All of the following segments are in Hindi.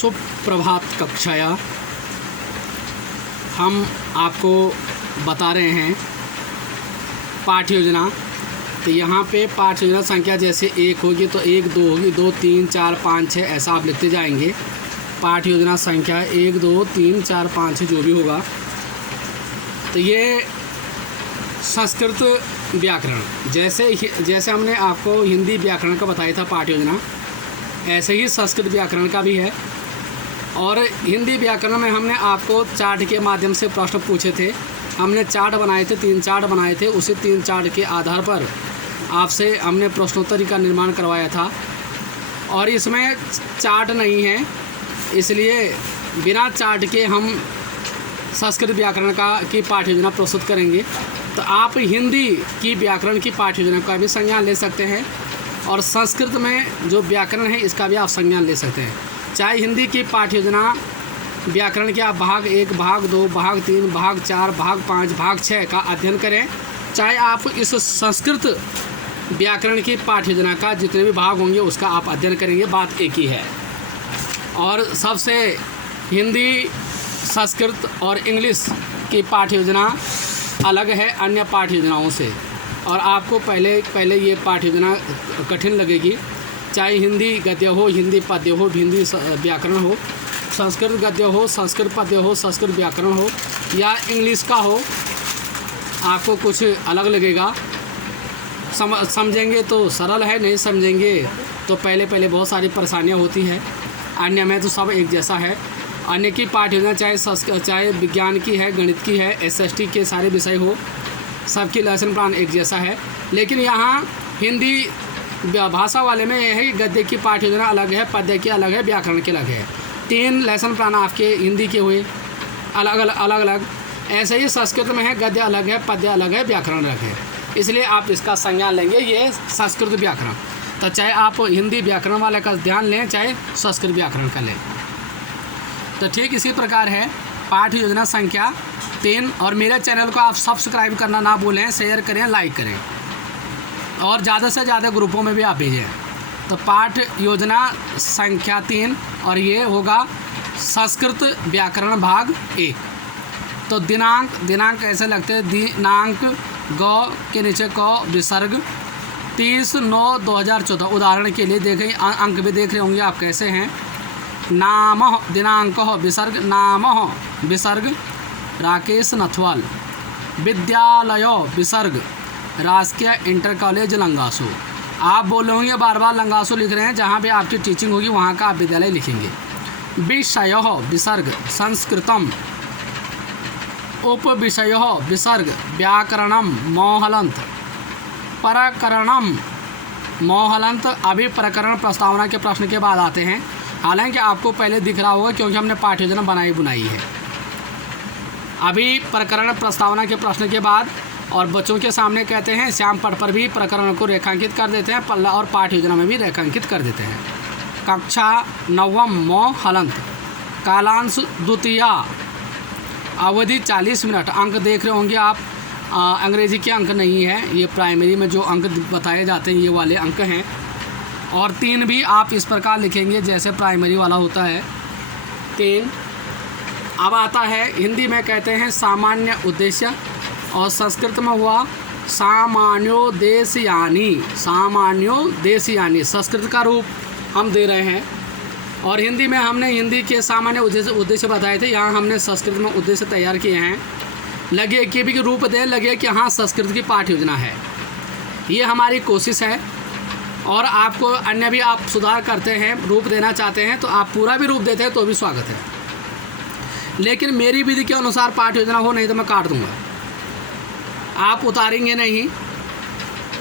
सुप्रभात कक्षाया। हम आपको बता रहे हैं पाठ्य योजना। तो यहाँ पे पाठ्य योजना संख्या जैसे 1 होगी तो 1 2 होगी, 2 3 4 5 6 ऐसा आप लिखते जाएंगे। पाठ्य योजना संख्या 1 2 3 4 5 6 जो भी होगा। तो ये संस्कृत व्याकरण जैसे हमने आपको हिंदी व्याकरण का बताया था पाठ्य योजना, ऐसे ही संस्कृत व्याकरण का भी है। और हिंदी व्याकरण में हमने आपको चार्ट के माध्यम से प्रश्न पूछे थे। हमने चार्ट बनाए थे, 3 चार्ट बनाए थे। उसी 3 चार्ट के आधार पर आपसे हमने प्रश्नोत्तरी का निर्माण करवाया था। और इसमें चार्ट नहीं है, इसलिए बिना चार्ट के हम संस्कृत व्याकरण की पाठ्य योजना प्रस्तुत करेंगे। तो आप हिंदी की व्याकरण की पाठ्य योजना का भी संज्ञान ले सकते हैं और संस्कृत में जो व्याकरण है इसका भी आप संज्ञान ले सकते हैं। चाहे हिंदी की पाठ्य योजना व्याकरण के आप भाग 1, भाग 2, भाग 3, भाग 4, भाग 5, भाग 6 का अध्ययन करें, चाहे आप इस संस्कृत व्याकरण की पाठ्य योजना का जितने भी भाग होंगे उसका आप अध्ययन करेंगे, बात एक ही है। और सबसे हिंदी, संस्कृत और इंग्लिश की पाठ्य योजना अलग है अन्य पाठ्य योजनाओं से। और आपको पहले ये पाठ्य योजना कठिन लगेगी, चाहे हिंदी गद्य हो, हिंदी पद्य हो, हिंदी व्याकरण हो, संस्कृत गद्य हो, संस्कृत पद्य हो, संस्कृत व्याकरण हो या इंग्लिश का हो, आपको कुछ अलग लगेगा। समझेंगे तो सरल है, नहीं समझेंगे तो पहले बहुत सारी परेशानियां होती हैं। अन्य में तो सब एक जैसा है। अन्य की पाठ्य योजना चाहे विज्ञान की है, गणित की है, SST के सारे विषय हो, सबकी लेसन प्लान एक जैसा है। लेकिन यहाँ हिंदी भाषा वाले में यह है गद्य की पाठ्य योजना अलग है, पद्य की अलग है, व्याकरण के अलग है। 3 लेसन प्लान आपके हिंदी के हुए अलग। ऐसे ही संस्कृत में है, गद्य अलग है, पद्य अलग है, व्याकरण अलग है। इसलिए आप इसका संज्ञान लेंगे, ये संस्कृत व्याकरण। तो चाहे आप हिंदी व्याकरण वाले का ध्यान लें, चाहे संस्कृत व्याकरण का लें। तो ठीक इसी प्रकार है पाठ्य योजना संख्या 3। और मेरे चैनल को आप सब्सक्राइब करना ना भूलें, शेयर करें, लाइक करें और ज़्यादा से ज़्यादा ग्रुपों में भी आप भेजें। तो पाठ्य योजना संख्या 3 और ये होगा संस्कृत व्याकरण भाग 1। तो दिनांक ऐसे लगते हैं, दिनांक ग के नीचे क विसर्ग 30/9/2014। उदाहरण के लिए देखें, अंक भी देख रहे होंगे आप कैसे हैं। नाम दिनांक विसर्ग, नाम विसर्ग राकेश नथवाल, विद्यालय विसर्ग राजकीय इंटर कॉलेज लंगासू। आप बोल रहे होंगे बार लंगासू लिख रहे हैं, जहाँ भी आपकी टीचिंग होगी वहाँ का आप विद्यालय लिखेंगे। विषय विसर्ग संस्कृतम, उपविषय विसर्ग व्याकरणम मोहलंत, प्रकरणम मोहलंत। अभी प्रकरण प्रस्तावना के प्रश्न के बाद आते हैं, हालांकि आपको पहले दिख रहा होगा क्योंकि हमने पाठ्य योजना बुनाई है। अभी प्रकरण प्रस्तावना के प्रश्न के बाद और बच्चों के सामने कहते हैं श्याम पट पर भी प्रकरण को रेखांकित कर देते हैं, पल्ला और पाठ्य योजना में भी रेखांकित कर देते हैं। कक्षा 9 मोहलंत, कालांश द्वितीया, अवधि 40 मिनट। अंक देख रहे होंगे आप, अंग्रेजी के अंक नहीं है, ये प्राइमरी में जो अंक बताए जाते हैं ये वाले अंक हैं। और 3 भी आप इस प्रकार लिखेंगे जैसे प्राइमरी वाला होता है 3। अब आता है हिंदी में कहते हैं सामान्य उद्देश्य और संस्कृत में हुआ सामान्योद्देश्यानि। सामान्योद्देश्यानि संस्कृत का रूप हम दे रहे हैं। और हिंदी में हमने हिंदी के सामान्य उद्देश्य बताए थे, यहाँ हमने संस्कृत में उद्देश्य तैयार किए हैं। लगे कि भी रूप दे, लगे कि हाँ संस्कृत की पाठ्य योजना है, ये हमारी कोशिश है। और आपको अन्य भी आप सुधार करते हैं, रूप देना चाहते हैं तो आप पूरा भी रूप देते हैं तो भी स्वागत है। लेकिन मेरी विधि के अनुसार पाठ्य योजना हो, नहीं तो मैं काट दूंगा, आप उतारेंगे नहीं।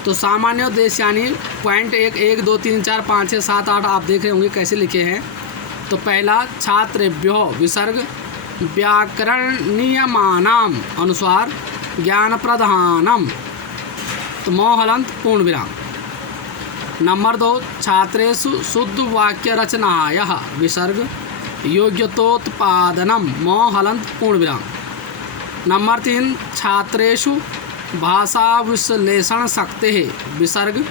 तो सामान्योद्देश्य यानी पॉइंट 1 2 3 4 5 6 7 8 आप देख रहे होंगे कैसे लिखे हैं। तो पहला छात्रेभ्यो विसर्ग व्याकरण नियमानाम अनुसार ज्ञान प्रधानम, तो मोहलंत पूर्ण विराम। नंबर 2 छात्रेषु शुद्ध वाक्य रचनायाः विसर्ग योग्यतोत्पादनम मोहलंत पूर्ण विराम। नंबर 3 छात्रेषु भाषा विश्लेषण शक्ति विसर्ग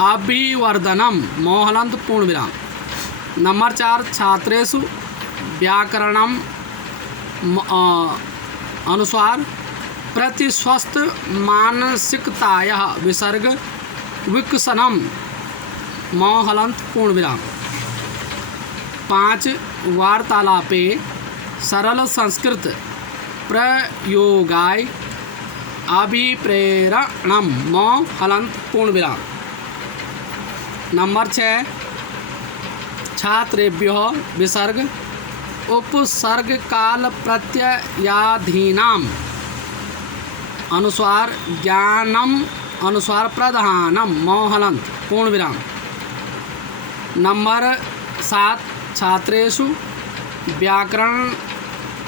अभिवर्धनम मोहलंत पूर्ण विराम। नंबर 4 छात्रेषु व्याकरणम अनुसार प्रतिस्वस्थ मानसिकतायाः विसर्ग विकसनम मौहलंत पूर्ण विराम। 5 वार्तालापे सरल संस्कृत प्रयोगाय अभिप्रेरणम मौहलंत पूर्ण विराम। नंबर 6 छात्रेभ्यो विसर्ग उपसर्ग काल प्रत्ययाधीनाम अनुस्वार ज्ञानम अनुस्वार प्रधानम मौहलंत पूर्ण विराम। नंबर 7 छात्रेषु व्याकरण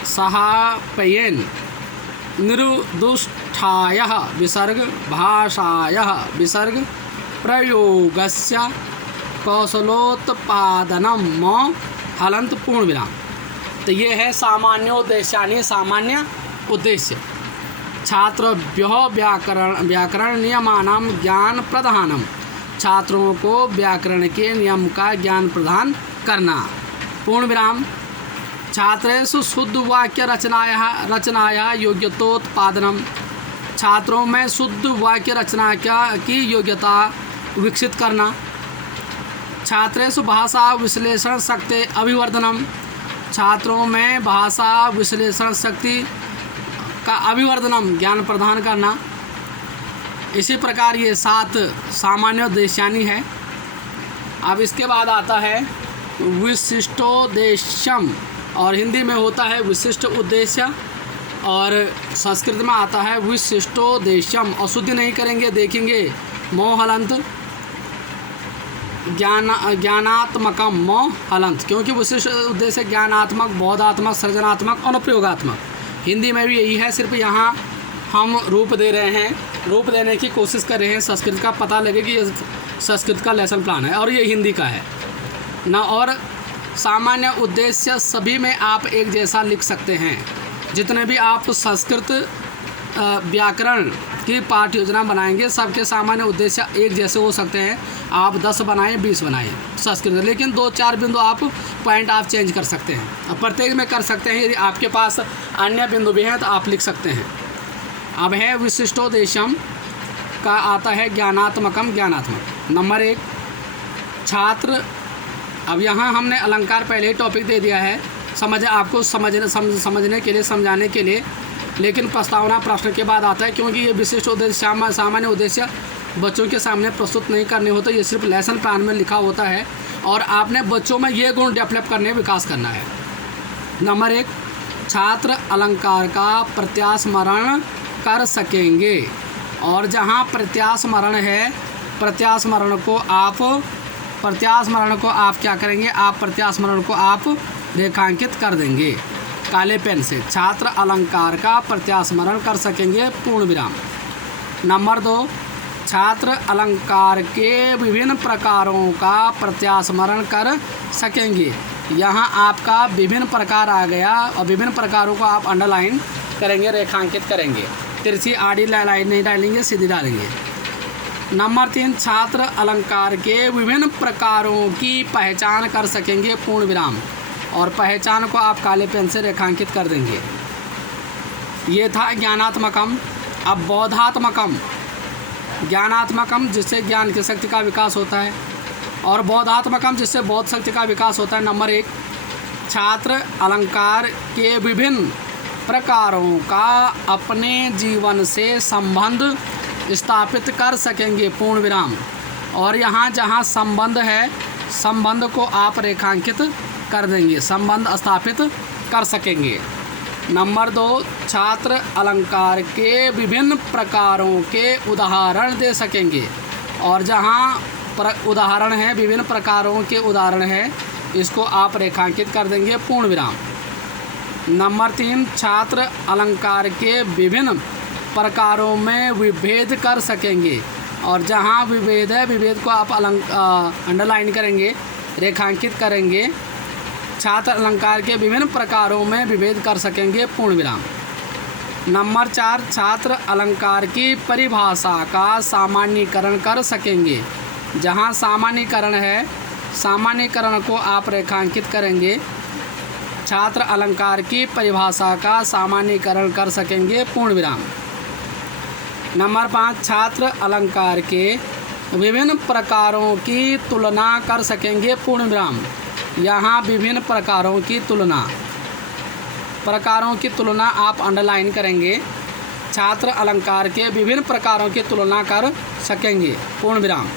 सहापयेन निर्दुष्टायः विसर्ग भाषायः विसर्ग प्रयोगस्य कौशलोत्पादनम मौहलंत पूर्ण विराम। तो ये है सामान्योद्देश्यानि सामान्य उद्देश्य। छात्रेभ्यो व्याकरण नियमानां ज्ञान प्रदानम, छात्रों को व्याकरण के नियम का ज्ञान प्रदान करना पूर्ण विराम। छात्रेषु शुद्ध वाक्य रचनाया योग्यतोत्पादनम, छात्रों में शुद्ध वाक्य रचना की योग्यता विकसित करना। छात्रेषु भाषा विश्लेषण शक्ति अभिवर्धनम, छात्रों में भाषा विश्लेषण शक्ति का अभिवर्धनम ज्ञान प्रदान करना। इसी प्रकार ये 7 सामान्योद्देश्यानि है। अब इसके बाद आता है विशिष्टोद्देश्यम, और हिंदी में होता है विशिष्ट उद्देश्य और संस्कृत में आता है विशिष्टोद्देश्यम। अशुद्धि नहीं करेंगे, देखेंगे मौहलंत ज्ञानात्मकम मौहलंत, क्योंकि विशिष्ट उद्देश्य ज्ञानात्मक, बोधात्मक, सृजनात्मक और प्रयोगात्मक। हिंदी में भी यही है, सिर्फ यहाँ हम रूप दे रहे हैं, रूप देने की कोशिश कर रहे हैं। संस्कृत का पता लगे कि ये संस्कृत का लेसन प्लान है और ये हिंदी का है ना। और सामान्य उद्देश्य सभी में आप एक जैसा लिख सकते हैं। जितने भी आप संस्कृत व्याकरण की पाठ्य योजना बनाएंगे, सबके सामान्य उद्देश्य एक जैसे हो सकते हैं। आप 10 बनाएं, 20 बनाएं संस्कृत, लेकिन 2-4 बिंदु आप पॉइंट आप चेंज कर सकते हैं। अब प्रत्येक में कर सकते हैं। यदि आपके पास अन्य बिंदु भी हैं तो आप लिख सकते हैं। अब है विशिष्टोद्देश्यम का आता है ज्ञानात्मकम ज्ञानात्मक। नंबर 1 छात्र, अब यहाँ हमने अलंकार पहले ही टॉपिक दे दिया है, आपको समझने के लिए, समझाने के लिए, लेकिन प्रस्तावना प्रश्न के बाद आता है, क्योंकि ये विशिष्ट उद्देश्य सामान्य उद्देश्य बच्चों के सामने प्रस्तुत नहीं करने होते। ये सिर्फ लेसन प्लान में लिखा होता है और आपने बच्चों में ये गुण डेवलप करने, विकास करना है। नंबर 1 छात्र अलंकार का प्रत्यास्मरण कर सकेंगे, और जहाँ प्रत्यास्मरण है, प्रत्यास्मरण को आप क्या करेंगे, आप प्रत्यास्मरण को आप रेखांकित कर देंगे काले पेन से। छात्र अलंकार का प्रत्यास्मरण कर सकेंगे पूर्ण विराम। नंबर 2 छात्र अलंकार के विभिन्न प्रकारों का प्रत्यास्मरण कर सकेंगे। यहाँ आपका विभिन्न प्रकार आ गया और विभिन्न प्रकारों को आप अंडरलाइन करेंगे, रेखांकित करेंगे। तिरछी आड़ी लाइन नहीं डालेंगे, सीधी डालेंगे। नंबर 3 छात्र अलंकार के विभिन्न प्रकारों की पहचान कर सकेंगे पूर्ण विराम, और पहचान को आप काले पेन से रेखांकित कर देंगे। ये था ज्ञानात्मकम। अब बोधात्मकम। ज्ञानात्मकम जिससे ज्ञान की शक्ति का विकास होता है, और बोधात्मकम जिससे बोध शक्ति का विकास होता है। नंबर 1 छात्र अलंकार के विभिन्न प्रकारों का अपने जीवन से संबंध स्थापित कर सकेंगे पूर्ण विराम, और यहाँ जहाँ संबंध है, संबंध को आप रेखांकित कर देंगे, संबंध स्थापित कर सकेंगे। नंबर 2 छात्र अलंकार के विभिन्न प्रकारों के उदाहरण दे सकेंगे, और जहाँ उदाहरण है, विभिन्न प्रकारों के उदाहरण है, इसको आप रेखांकित कर देंगे पूर्ण विराम। नंबर 3 छात्र अलंकार के विभिन्न प्रकारों में विभेद कर सकेंगे, और जहाँ विभेद है, विभेद को आप अंडरलाइन करेंगे, रेखांकित करेंगे। छात्र अलंकार के विभिन्न प्रकारों में विभेद कर सकेंगे पूर्ण विराम। नंबर 4 छात्र अलंकार की परिभाषा का सामान्यीकरण कर सकेंगे, जहाँ सामान्यीकरण है, सामान्यीकरण को आप रेखांकित करेंगे। छात्र अलंकार की परिभाषा का सामान्यीकरण कर सकेंगे, पूर्ण विराम। नंबर 5, छात्र अलंकार के विभिन्न प्रकारों की तुलना कर सकेंगे, पूर्ण विराम। यहाँ विभिन्न प्रकारों की तुलना आप अंडरलाइन करेंगे। छात्र अलंकार के विभिन्न प्रकारों की तुलना कर सकेंगे, पूर्ण विराम।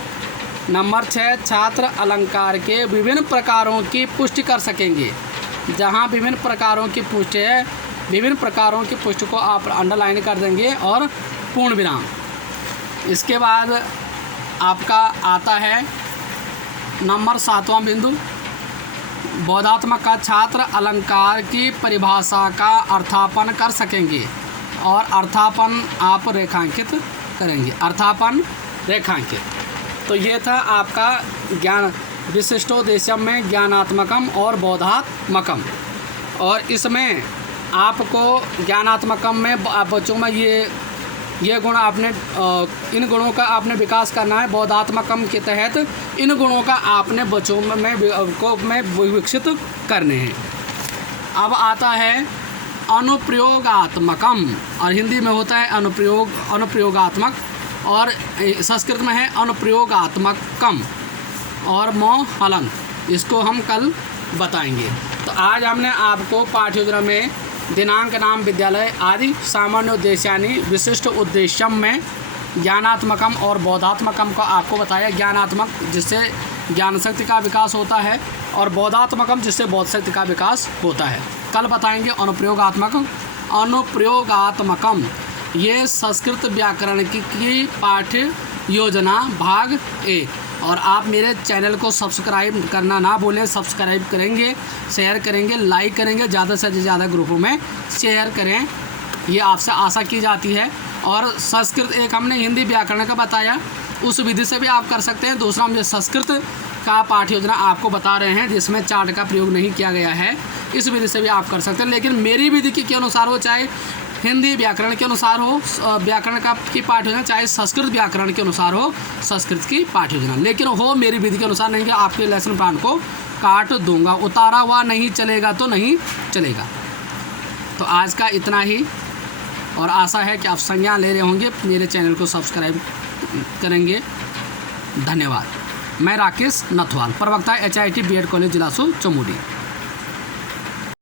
नंबर 6, छात्र अलंकार के विभिन्न प्रकारों की पुष्टि कर सकेंगे। जहाँ विभिन्न प्रकारों की पुष्टि है, विभिन्न प्रकारों की पुष्टि को आप अंडरलाइन कर देंगे और पूर्ण विराम। इसके बाद आपका आता है नंबर 7वां बिंदु, बोधात्मक का। छात्र अलंकार की परिभाषा का अर्थापन कर सकेंगे और अर्थापन आप रेखांकित करेंगे, अर्थापन रेखांकित। तो ये था आपका ज्ञान विशिष्टोद्देश्यम में ज्ञानात्मकम और बोधात्मकम। और इसमें आपको ज्ञानात्मकम में बच्चों में ये गुण आपने इन गुणों का आपने विकास करना है। बोधात्मकम के तहत इन गुणों का आपने बच्चों में विकसित करने हैं। अब आता है अनुप्रयोगात्मकम, और हिंदी में होता है अनुप्रयोगात्मक, और संस्कृत में है अनुप्रयोगात्मकम और हलंत। इसको हम कल बताएंगे। तो आज हमने आपको पाठ्य योजना में दिनांक, नाम, विद्यालय आदि सामान्य उद्देश्य यानी विशिष्ट उद्देश्यम में ज्ञानात्मकम और बोधात्मकम को आपको बताया। ज्ञानात्मक जिससे ज्ञान शक्ति का विकास होता है और बोधात्मकम जिससे बोध शक्ति का विकास होता है। कल बताएंगे अनुप्रयोगात्मकम। ये संस्कृत व्याकरण की पाठ्य योजना भाग 1। और आप मेरे चैनल को सब्सक्राइब करना ना भूलें। सब्सक्राइब करेंगे, शेयर करेंगे, लाइक करेंगे, ज़्यादा से ज़्यादा ग्रुपों में शेयर करें, ये आपसे आशा की जाती है। और संस्कृत एक हमने हिंदी व्याकरण का बताया, उस विधि से भी आप कर सकते हैं। दूसरा हम जो संस्कृत का पाठ्य योजना आपको बता रहे हैं जिसमें चार्ट का प्रयोग नहीं किया गया है, इस विधि से भी आप कर सकते हैं। लेकिन मेरी विधि के अनुसार हो, चाहे हिंदी व्याकरण के अनुसार हो व्याकरण की पाठ्य योजना, चाहे संस्कृत व्याकरण के अनुसार हो संस्कृत की पाठ्य योजना, लेकिन हो मेरी विधि के अनुसार नहीं कि आपके लेसन प्लान को काट दूंगा। उतारा हुआ नहीं चलेगा तो नहीं चलेगा। तो आज का इतना ही, और आशा है कि आप संज्ञान ले रहे होंगे, मेरे चैनल को सब्सक्राइब करेंगे। धन्यवाद। मैं राकेश नथवाल, प्रवक्ता HIT BED कॉलेज जिलासू चमोली।